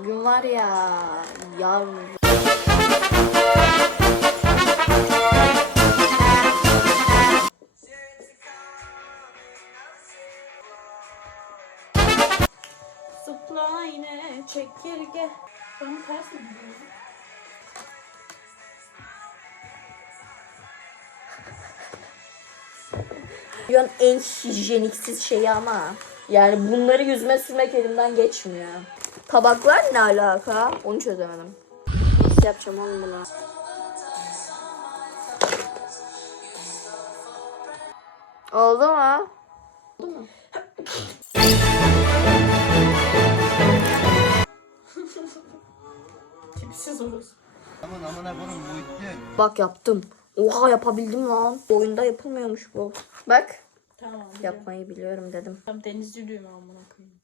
Bugün var ya yavrum. Zıpla yine çekirge. Ben ters mi gidiyorum? Dünyanın en hijyeniksiz şeyi ama. Yani bunları yüzüme sürmek elimden geçmiyor. Tabaklar ne alaka? Onu çözemedim. Nasıl yapacağım oğlum bunu? Oldu mu? Tipsiz orası. Aman amına koyayım bu itti. Bak yaptım. Oha yapabildim lan. Oyunda yapılmıyormuş bu. Bak. Tamam. Yapmayı biliyorum dedim. Tam denizciliğim amına koyayım.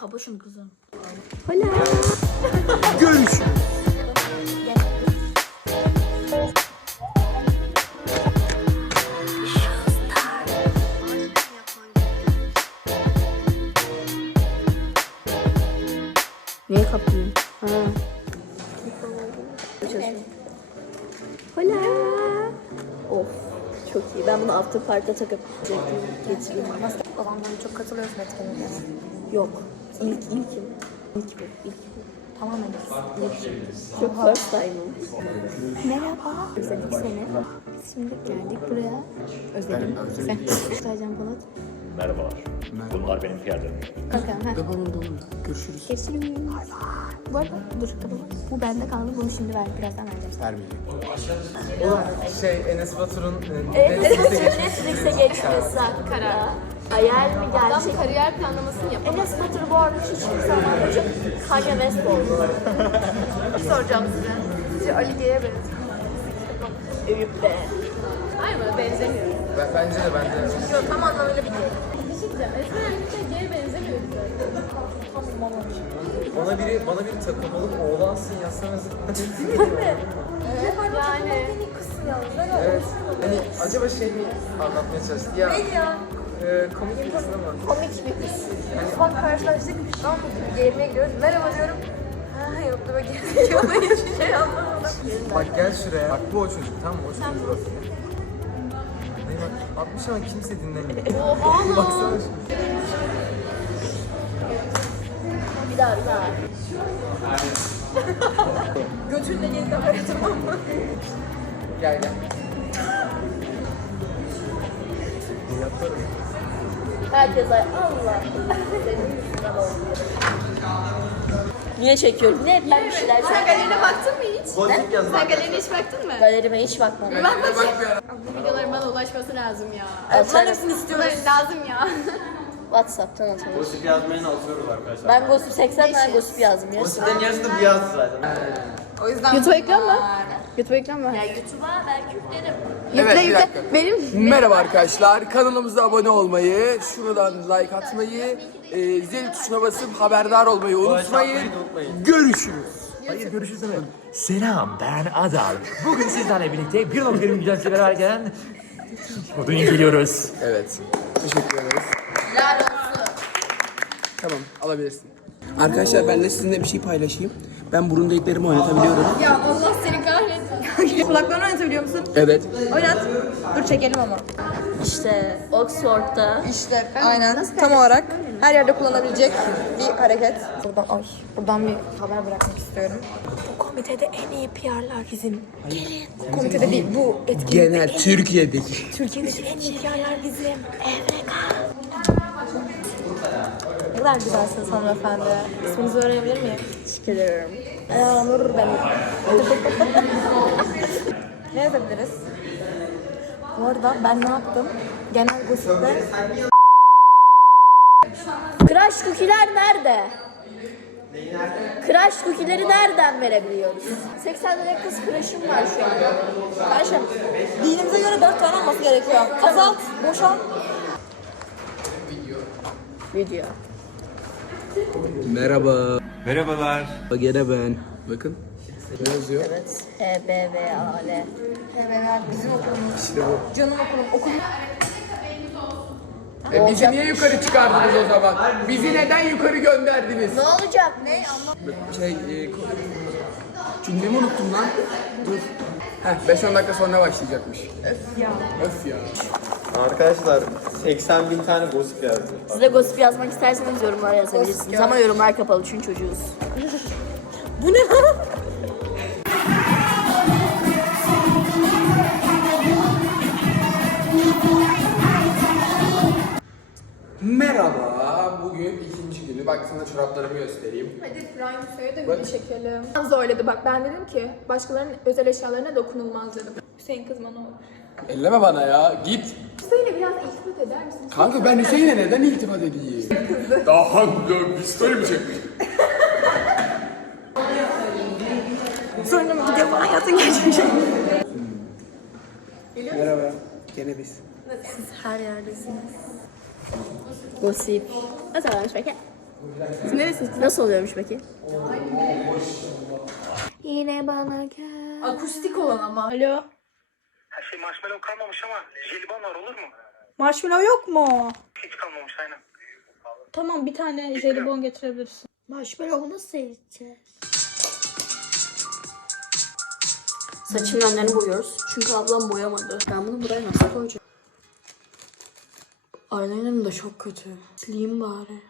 Kaboşum kızım. Görüş. Niye kapayım? Ha. Hola. Of çok iyi. Ben bunu after park'ta takıp. Getireyim. Nasıl? Olanlara çok katılıyorsun etkinliğe. Yok. İlk ilkim. İlk bu. İlk bu. Tamamen ilk. Çok first time'ım. Merhaba. Özledik seni. Biz şimdi geldik buraya. Özledim. Sen. Saycan Polat. Merhabalar. Bunlar benim piyadelerim. Bakalım. Ha. Kapanın dolun. Görüşürüz. Geçireyim. Bu arada dur kapalı. Bu bende kaldı. Bunu şimdi ver. Birazdan vereceğim. Vermeyecek. Şey Enes Batur'un e. Netflix'e geçmesi hakkında. Hayal mi gerçek? kariyer planlamasını yap. Enes Batur bu arada hiç kimse anlatmayacak. Kanye West oldu. soracağım size. Sizce Ali G'ye benziyor. Eyüp be. Hayır mı? Benzemiyor. Ben, bence de bence de. Yok tam anlamıyla bir G. Bir şey diyeceğim. Esmer Erkek'e benzemiyor. Bana biri bana bir takılmalık oğlansın yazsanız. Yani. evet. Hani acaba şey mi anlatmaya çalıştı ya? Ne ya? E, komik bir kızın ama. Komik bir kız. Bak karşılaştık. Tamam mı? G'ye gidiyoruz. Merhaba diyorum. Ha yok da böyle geziyor. Hiçbir şey anlamadım. Bak gel şuraya. Bak bu o çocuk tamam mı? O çocuk. Dayı bak 60 ama kimse dinlemiyor. Oha lan. Baksana şu. Bir daha bir daha. Götünle gezi kamera tamam mı? Gel gel. Yaparım. Herkes ay Allah. Senin yüzünden oldu. Niye çekiyorum? Ne ben bir şeyler Sen galerine baktın mı hiç? Yazın. Sen galerine hiç baktın mı? Galerime hiç bakmadım. Bak bakayım. Bu videoların bana ulaşması lazım ya. Atarım. Onların hepsini istiyorlar. Lazım ya. Whatsapp'tan atalım. Pozitif yazmayı atıyoruz arkadaşlar. Ben gossip 80 tane gossip yazdım. Yarısı Pozitiflerin yarısı da bu yazdı zaten. O yüzden YouTube ekran mı? bunlar- YouTube ekran mı? Ya YouTube'a belki yüklerim. Evet bir dakika. Benim Merhaba arkadaşlar. Kanalımıza abone olmayı, şuradan like atmayı, e, zil tuşuna basıp haberdar olmayı unutmayın. Görüşürüz. Hayır görüşürüz mi? Selam ben Adal. Bugün sizlerle birlikte 1.1 milyon sigara verken kodu inceliyoruz. Evet. Teşekkür ederiz. Tamam alabilirsin. Arkadaşlar ben de sizinle bir şey paylaşayım. Ben burun deliklerimi oynatabiliyorum. Ya Allah seni kahretsin. Kulaklarını oynatabiliyor musun? Evet. Oynat. Dur çekelim ama. İşte Oxford'da İşte aynen tam olarak her yerde kullanabilecek bir hareket. Buradan ay buradan bir haber bırakmak istiyorum. bu komitede en iyi PR'lar bizim. Komitede değil bu etkinlik. Genel Türkiye'deki. Türkiye'deki en iyi PR'lar bizim. Evreka. Kadar güzelsiniz hanımefendi. İsminizi öğrenebilir miyim? Teşekkür ederim. Nur ben. ne yazabiliriz? Bu arada ben ne yaptım? Genel gossip'te Crash cookie'ler nerede? Crash cookie'leri nereden verebiliyoruz? 80 tane kız crush'ım var şu an. Kardeşim dinimize göre dört tane olması gerekiyor. Azalt, boşalt. Video. Merhaba. Merhabalar. Gene ben. Bakın. Ne yazıyor? Evet. H, B, V, A, L. Evet bizim okulumuz. İşte bu. Canım okulum. Okulum. E bizi niye yukarı çıkardınız o zaman? Bizi neden yukarı gönderdiniz? Ne olacak? Ne? Şey, e, ko- cümlemi unuttum lan. Dur. Heh, 5-10 dakika sonra başlayacakmış. Öf ya. Öf ya. Arkadaşlar 80 bin tane gossip yazdım. Siz de gossip yazmak isterseniz yorumlara yazabilirsiniz. Ama yorumlar kapalı çünkü çocuğuz. Bu ne lan? Merhaba, bugün ikinci günü. Bak sana çoraplarımı göstereyim. Hadi prime suyu da video çekelim. Zorladı bak ben dedim ki başkalarının özel eşyalarına dokunulmaz dedim. Hüseyin kızma ne olur. Elleme bana ya, git. Hüseyin'e biraz iltifat eder misin? Kanka ben Hüseyin'e neden iltifat edeyim? Daha bir story mi çekmiş? Sonra mı gidiyor bana yazın gerçekten. Merhaba, gene biz. Her yerdesiniz. Gossip. Nasıl oluyormuş peki? Siz neresiniz? Nasıl oluyormuş peki? Yine bana gel. Akustik olan ama. Alo. Her şey marshmallow kalmamış ama jelibon var olur mu? Marshmallow yok mu? Hiç kalmamış aynen. Tamam bir tane jelibon getirebilirsin. Marshmallow nasıl eriteceğiz? Saçımın önlerini boyuyoruz. Çünkü ablam boyamadı. Ben bunu buraya nasıl koyacağım? Eyelinerım da çok kötü. Sileyim bari.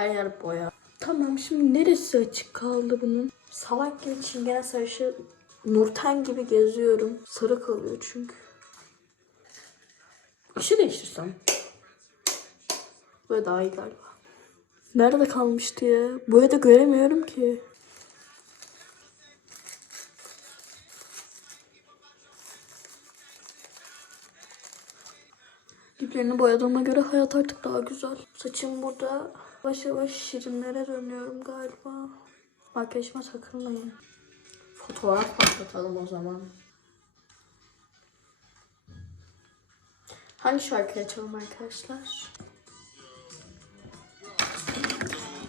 Her yer boya. Tamam şimdi neresi açık kaldı bunun? Salak gibi çingene sarışı Nurten gibi geziyorum. Sarı kalıyor çünkü. İşi değiştirsem. Böyle daha iyi galiba. Nerede kalmıştı ya? Boya da göremiyorum ki. Diplerini boyadığıma göre hayat artık daha güzel. Saçım burada. Yavaş yavaş şirinlere dönüyorum galiba. Makyajıma takılmayın. Fotoğraf patlatalım o zaman. Hangi şarkı açalım arkadaşlar?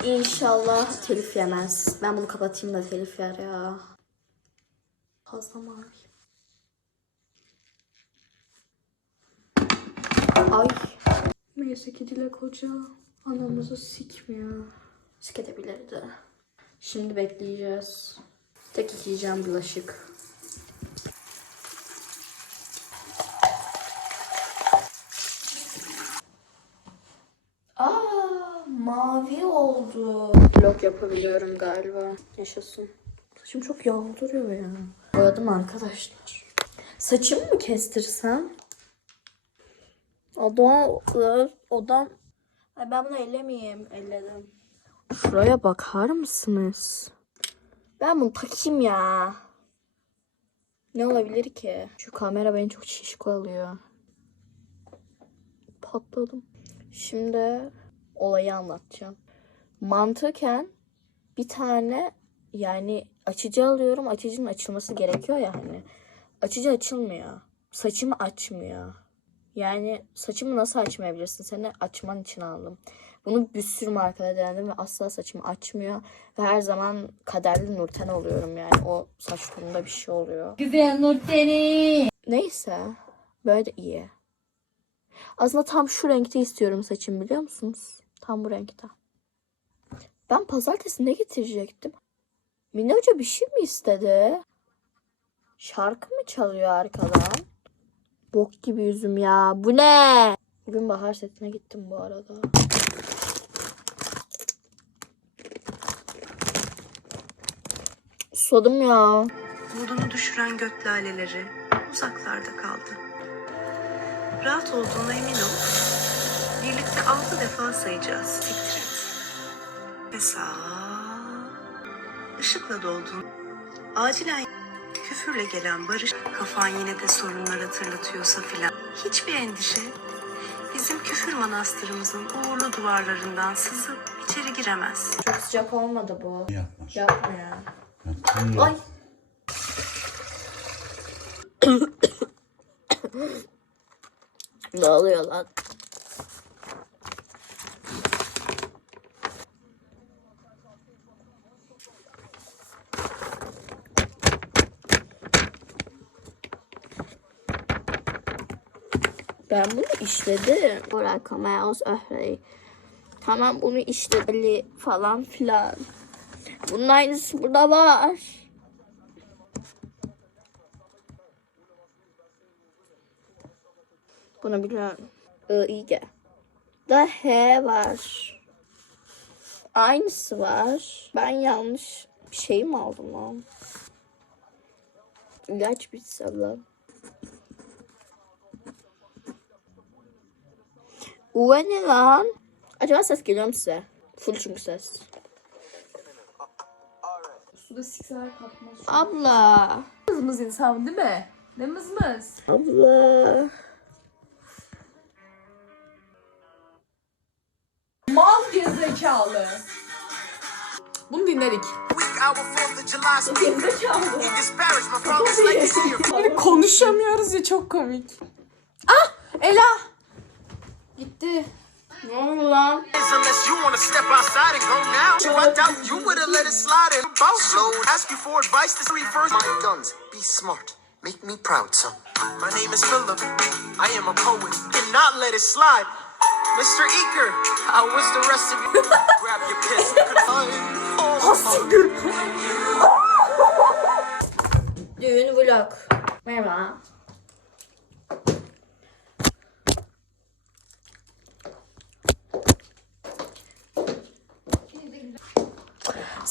İnşallah telif yemez. Ben bunu kapatayım da telif yer ya. Fazla mavi. Ay. Neyse ki Dilek Hoca anamızı sikmiyor. Siketebilirdi. Şimdi bekleyeceğiz. Tek yiyeceğim bulaşık. Aa, mavi oldu. Vlog yapabiliyorum galiba. Yaşasın. Saçım çok yağlı duruyor ya. Boyadım arkadaşlar. Saçımı mı kestirsem? Odam, odam. Ay ben bunu ellemeyeyim. Elledim. Şuraya bakar mısınız? Ben bunu takayım ya. Ne olabilir ki? Şu kamera beni çok şişko alıyor. Patladım. Şimdi olayı anlatacağım. Mantıken bir tane yani açıcı alıyorum. Açıcının açılması gerekiyor ya hani. Açıcı açılmıyor. Saçımı açmıyor. Yani saçımı nasıl açmayabilirsin? Seni açman için aldım. Bunu bir sürü markada denedim ve asla saçımı açmıyor. Ve her zaman kaderli Nurten oluyorum yani. O saç tonunda bir şey oluyor. Güzel Nurten'i. Neyse. Böyle de iyi. Aslında tam şu renkte istiyorum saçımı biliyor musunuz? Tam bu renkte. Ben pazartesi ne getirecektim? Mine Hoca bir şey mi istedi? Şarkı mı çalıyor arkadan? Bok gibi yüzüm ya. Bu ne? Bugün bahar setine gittim bu arada. Susadım ya. Modunu düşüren gök laleleri uzaklarda kaldı. Rahat olduğuna emin ol. Birlikte altı defa sayacağız. Siktir et. Ve sağ. Işıkla doldun. Acilen küfürle gelen barış kafan yine de sorunlar hatırlatıyorsa filan. Hiçbir endişe bizim küfür manastırımızın uğurlu duvarlarından sızıp içeri giremez. Çok sıcak olmadı bu. Yapma. Yapma ya. Ay. ne oluyor lan? Ben bunu işledim. Bırakamaya az öhreyi. Tamam bunu işledi falan filan. Bunun aynısı burada var. Bunu biliyorum. İge. Da H var. Aynısı var. Ben yanlış bir şey mi aldım lan? İlaç bitse lan. Uve ne lan? Acaba ses geliyor mu size? Full çünkü ses. Suda sikseler kalkmaz. Abla. Mızmız insan değil mi? Ne mızmız? Abla. Mal gerizekalı. Bunu dinledik. Konuşamıyoruz ya çok komik. Ah! Ela! Gitti. Ne oldu lan? Unless you wanna step outside and go now. So I doubt you would've let it slide and boss load. Ask you for advice to read first. My guns, be smart. Make me proud, son. My name is Philip. I am a poet. Cannot let it slide. Mr. Eaker, how was the rest of you? Grab your piss. Düğün vlog. Merhaba.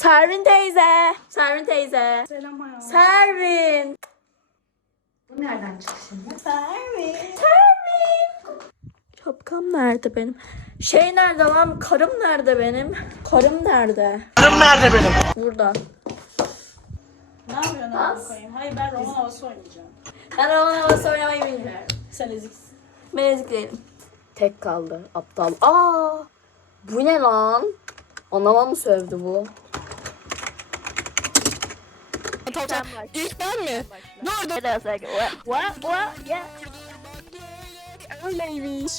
Servin teyze. Servin teyze. Selam hayatım. Servin. Bu nereden çıktı şimdi? Servin. Servin. Şapkam nerede benim? Şey nerede lan? Karım nerede benim? Karım nerede? Karım nerede benim? Burada. Ne yapıyorsun abi koyayım? Hayır ben roman havası oynayacağım. Ben roman havası oynamayı bilmiyorum. Sen eziksin. Ben ezik değilim. Tek kaldı. Aptal. Aa! Bu ne lan? Anama mı sövdü bu? İlk ben mi? Dur dur. What? What? What? Yeah. Öyleymiş.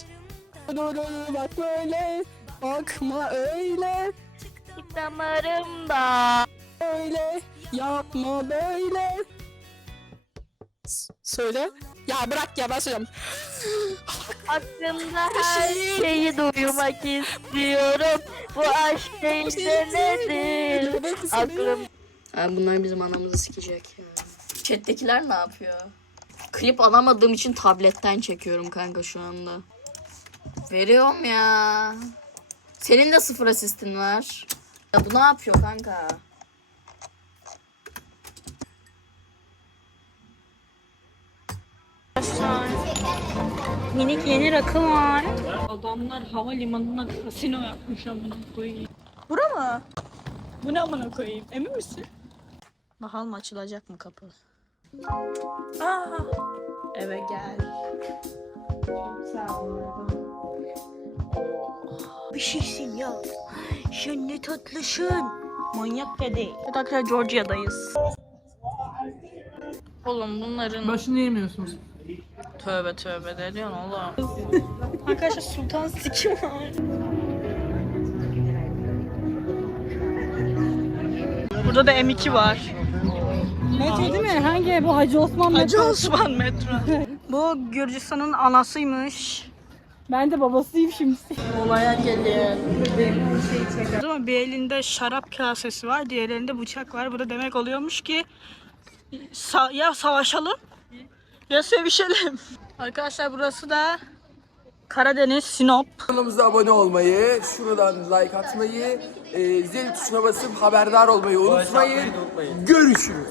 Dur bak böyle. Bakma öyle. Damarımda. Öyle. Yapma böyle. S- Söyle. Ya bırak ya ben söyleyeyim. Aklımda her şeyi duymak istiyorum. Bu aşk neyse nedir? Aklım... Abi bunlar bizim anamızı sikecek ya. Chat'tekiler ne yapıyor? Klip alamadığım için tabletten çekiyorum kanka şu anda. Veriyorum ya. Senin de sıfır asistin var. Ya bu ne yapıyor kanka? Minik yeni rakı var. Adamlar havalimanına kasino yapmış amına koyayım. Bura mı? Bu ne amına koyayım? Emin misin? Bakalım açılacak mı kapı? Aa, eve gel. Çok sağ ol. Bir şeysin ya. Sen ne tatlısın. Manyak değil. Evet arkadaşlar Georgia'dayız. Oğlum bunların... Başını yemiyorsunuz. Tövbe tövbe ne diyorsun oğlum? Arkadaşlar Sultan Siki var. Burada da M2 var. Metro değil mi? Hangi bu Hacı Osman Hacı Osman metro. Bu Gürcistan'ın anasıymış. Ben de babasıyım şimdi. Olaya gelin. Ama bir elinde şarap kasesi var, diğer elinde bıçak var. Bu da demek oluyormuş ki sa- ya savaşalım ya sevişelim. Arkadaşlar burası da Karadeniz, Sinop. Kanalımıza abone olmayı, şuradan like atmayı, e, zil tuşuna basıp haberdar olmayı unutmayın. Görüşürüz.